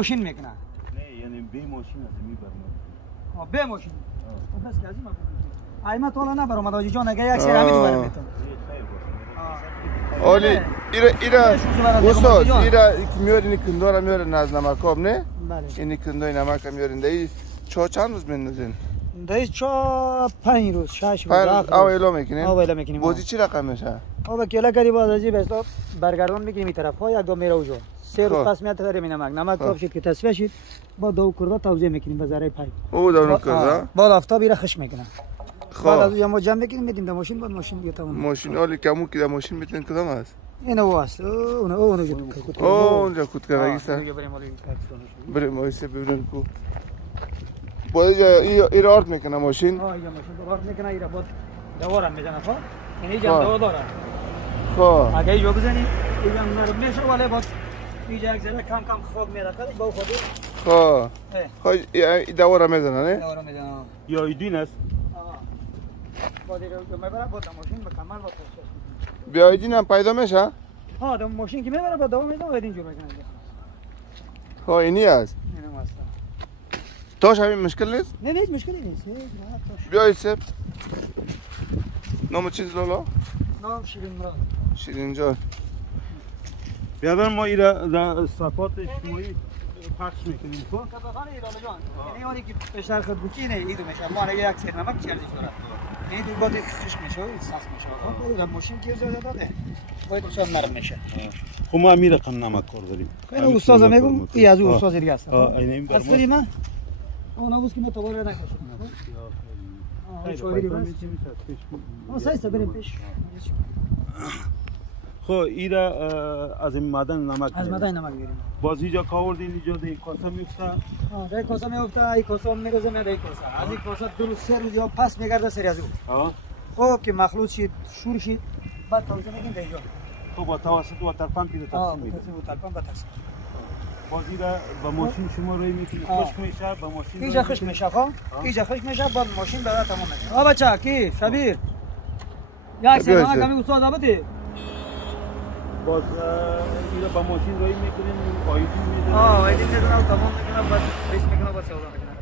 ماشین میکنه نه یعنی به ماشین از میبرم به ماشین بس که از این ماشین ایما تو نه برام داجی جان اگه یک سری همین تو برام میتون اولی ایرا استاد ایرا میارین کندورا میارین از نمکاب نه بله این کندوی نمک میارین دایی چا چند روز میندازین دایی چا 5 روز 6 روز اولا میکنین اولا میکنیم بازی چی رقم میشه با کلا کاری باز ازی بس برگردون میگیم این طرف ها یک دو میره اونجا 3 روز پس میاد تغییر نمک کاب شد که تصفیه شد با دو کرده توزیع میکنیم به ذره پای او دو کرده بعد آفتاب میره خش میکنه بعد از اونجا ما جمع میکنیم میدیم به ماشین بعد ماشین بیاد تمام ماشین اولی کمو که ماشین میتونن کدام است اینو واسه اونجا اونجا کود کرده سر بریم وایسه ببینیم کو باید ایرا آرد میکنه ماشین اینجا ماشین آرد میکنه ایرا بعد دوارم میزنه خب یعنی جان دو داره خب اگه اینجا بزنی اینجا نرم میشه ولی بعد اینجا یک ذره کم خاک میاد کاری با خودی خب دوارم میزنه نه دوارم میزنه یا ایدین است بعد اینجا میبره بعد ماشین به کمال با بیایدین هم پیدا میشه دو ماشین که میبره بعد دوام میزنه بعد اینجا میکنه خب اینی است اینم است توش همین مشکل نیست نه هیچ مشکلی نیست بیایید سب نام چیز لالا نام شیرین مراد شیرین جان بیادر ما ایرا صفاتش شمایی پخش میکنیم خب کتابخانه ایران جان یعنی اونی که پشتر خود بوکی نه ایدو میشه ما اگه یک سر نمک چرزش داره این دو بعد خشک میشه سخت میشه خب ماشین که زیاده داده باید اصلا نرم میشه خب ما امیر رقم نمک کار داریم این استاد میگم این از اون استاد دیگه است این از ما اون اوس که متوار نکشه شوری بس سایسته بریم پیش خب ایرا از این معدن نمک از معدن نمک بیاریم باز اینجا کاوردین اینجا دی کاسه میفته دی کاسه میفته ای کاسه میروزه میاد ای کاسه از این کاسه دو روز سه روز یا پس میگرده سری از اون خب که مخلوط شید شور شید بعد توزیع میگین دیگه خب با توسط واتر پمپ رو تقسیم میدید واتر پمپ تقسیم باز ایرا با ماشین شما روی میکنید خشک میشه با ماشین اینجا خشک میشه خب اینجا خشک میشه بعد ماشین برای تمام میشه آ بچا کی شبیر یک سر ما کمی استاد آبادی باز ایرا با ماشین روی میکنین آیدین میدن آیدین میدن تمام میکنه بعد ریس میکنه بعد سودا میکنه